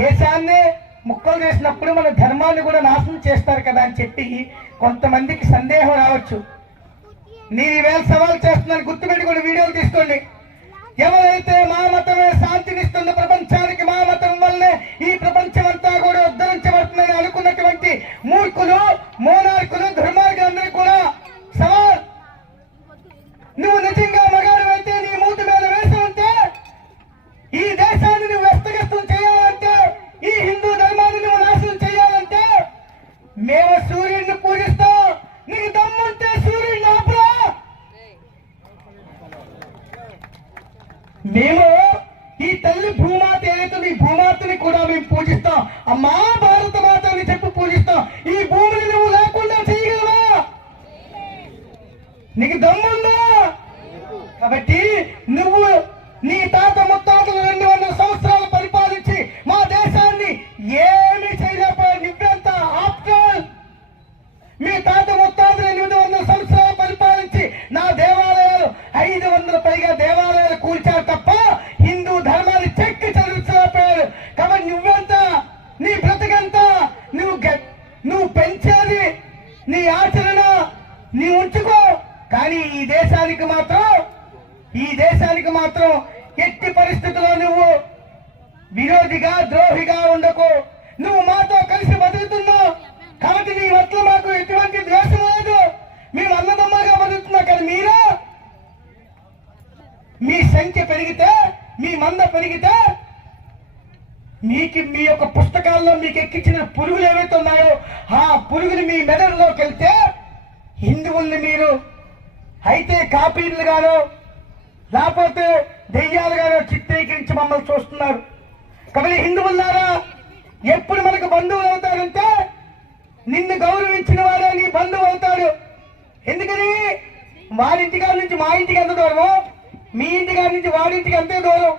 దేశాన్ని ముక్కలు చేసినప్పుడు మన ధర్మాన్ని కూడా నాశనం చేస్తారు కదా అని చెప్పి కొంతమందికి సందేహం రావచ్చు. నేను ఈవేళ సవాల్ చేస్తున్నాను గుర్తుపెట్టుకుని వీడియోలు తీసుకోండి. ఎవరైతే మేము ఈ తల్లి భూమాత ఏదైతే ఈ భూమాతని కూడా మేము పూజిస్తాం అమ్మా భారత మాత అని చెప్పి పూజిస్తాం ఈ భూమిని నువ్వు లేకుండా చేయగలవా? నీకు దమ్ముందా? కాబట్టి నువ్వు నీ ఆచరణ నీ ఉంచుకో. కానీ ఈ దేశానికి మాత్రం ఈ దేశానికి మాత్రం ఎట్టి పరిస్థితుల్లో నువ్వు విరోధిగా ద్రోహిగా ఉండకు. నువ్వు మాతో కలిసి బతుకుతున్నావు. కాబట్టి నీ వట్ల మాకు ఎటువంటి ద్వేషం లేదు. మేము అన్నదమ్మగా బతుకుతున్నాం. కానీ మీరా మీ సంఖ్య పెరిగితే మీ మంద పెరిగితే మీకు మీ యొక్క పుస్తకాల్లో మీకు ఎక్కించిన పురుగులు ఏవైతే ఉన్నాయో ఆ పురుగులు మీ మెదడులోకి వెళ్తే హిందువుల్ని మీరు అయితే కాపీలు గాను లేకపోతే దెయ్యాలు గాను చిత్రీకరించి మమ్మల్ని చూస్తున్నారు. కాబట్టి హిందువులారా ఎప్పుడు మనకు బంధువులు అవుతారంటే నిన్ను గౌరవించిన వారే నీ బంధువు అవుతాడు. ఎందుకని? వారింటి గారి నుంచి మా ఇంటికి ఎంత దూరం మీ ఇంటి గారి నుంచి వాడింటికి అంతే దూరం.